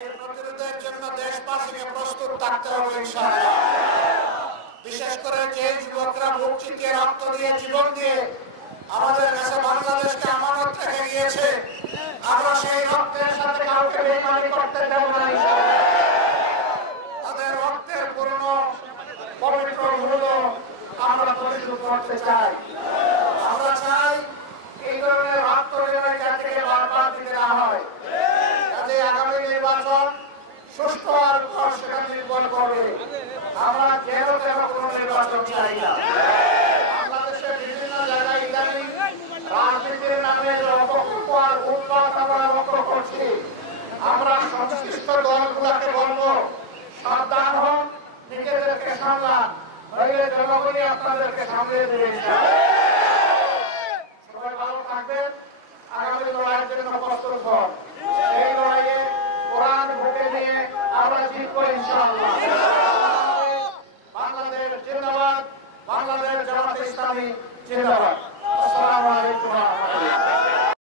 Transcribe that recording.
প্রতিরোধের জন্য দেশবাসীকে প্রস্তুত থাকতে হবে ইনশাআল্লাহ। বিশেষ করে যে যুবকরা বুক চিতিয়ে রক্ত দিয়ে জীবন দিয়ে আমাদের কাছে বাংলাদেশকে আমানত রেখে গিয়েছে, আমরা সেই রক্তের সাথে কাউকে বেইমানি করতে দেব না ইনশাআল্লাহ। তাদের রক্তের পূর্ণ পবিত্র মূল্য আমরা পরিশোধ করতে চাই। আমরা চাই এই ধরনের রক্ত জাতিকে বারবার দিতে না হয়। কাজে আগামী নির্বাচন সুষ্ঠু আর সেটা নির্ভর করবে। আমরা কেন কোনো নির্বাচন চাই না। বাংলাদেশের বিভিন্ন জায়গায় ইদানিং রাজনীতির নামে যে অপপ্রচার উৎপাদ আমরা লক্ষ্য করছি, আমরা সংশ্লিষ্ট দলগুলোকে বলবো সাবধান হন, নিজেদেরকে সামলান, নইলে জনগণই আপনাদেরকে সামলে দেবে। সবাই ভালো থাকবেন। আগামী লড়াইয়ের জন্য প্রস্তুত হন। এই লড়াইয়ে কোরআন বুকে নিয়ে আমরা জিতবো ইনশাআল্লাহ। বাংলাদেশ জিন্দাবাদ, বাংলাদেশ জামাত ইসলামী জিন্দাবাদ। আসসালামু আলাইকুম।